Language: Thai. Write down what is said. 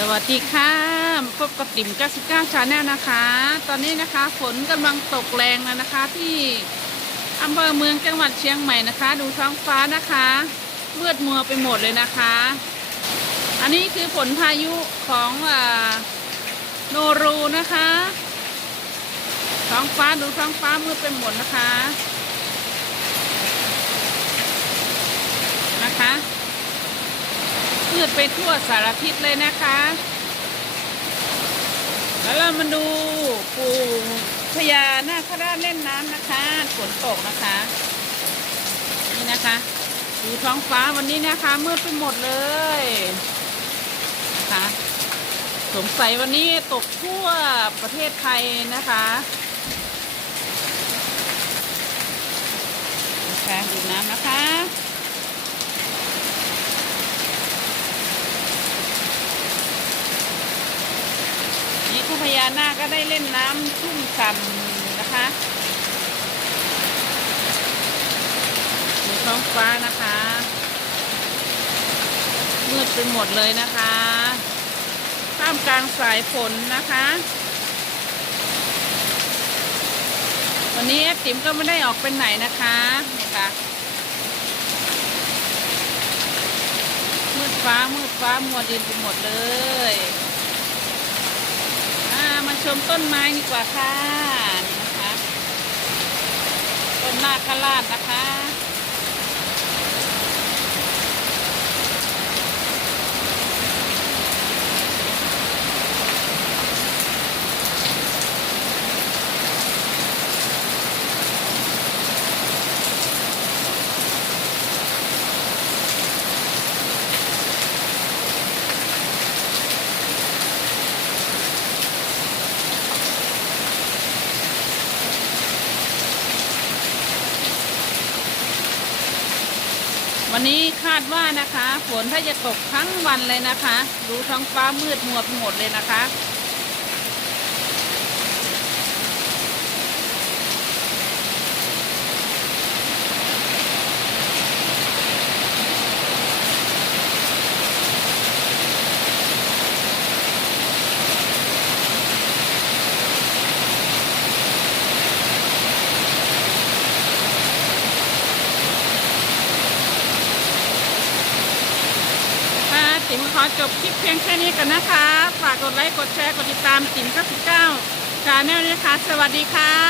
สวัสดีค่ะพบกับติ๋ม99 Channel นะคะตอนนี้นะคะฝนกำลังตกแรงแล้วนะคะที่อำเภอเมืองจังหวัดเชียงใหม่นะคะดูท้องฟ้านะคะมืดมัวไปหมดเลยนะคะอันนี้คือผลพายุของโนรูนะคะท้องฟ้าดูท้องฟ้ามืดไปหมดนะคะมืดไปทั่วสารทิศเลยนะคะแล้วเรามาดูปู่พญานาคราชเล่นน้ำนะคะฝนตกนะคะนี่นะคะดูท้องฟ้าวันนี้นะคะมืดไปหมดเลยนะคะสงสัยวันนี้ตกทั่วประเทศไทยนะคะดูน้ำนะคะนี่พญานาคก็ได้เล่นน้ำชุ่มฉ่ำนะคะดูท้องฟ้านะคะมืดไปหมดเลยนะคะท่ามกลางสายฝนนะคะวันนี้ติ๋มก็ไม่ได้ออกไปไหนนะคะนี่ค่ะมืดฟ้ามัวดินไปหมดเลยมาชมต้นไม้ดีกว่าค่ะนี่นะคะต้นนาคราชนะคะวันนี้คาดว่านะคะฝนถ้าจะตกทั้งวันเลยนะคะดูท้องฟ้ามืดมัวไปหมดเลยนะคะติ๋มขอจบคลิปเพียงแค่นี้กันนะคะฝากกดไลค์กดแชร์กดติดตามติ๋ม99 Channel นะคะสวัสดีค่ะ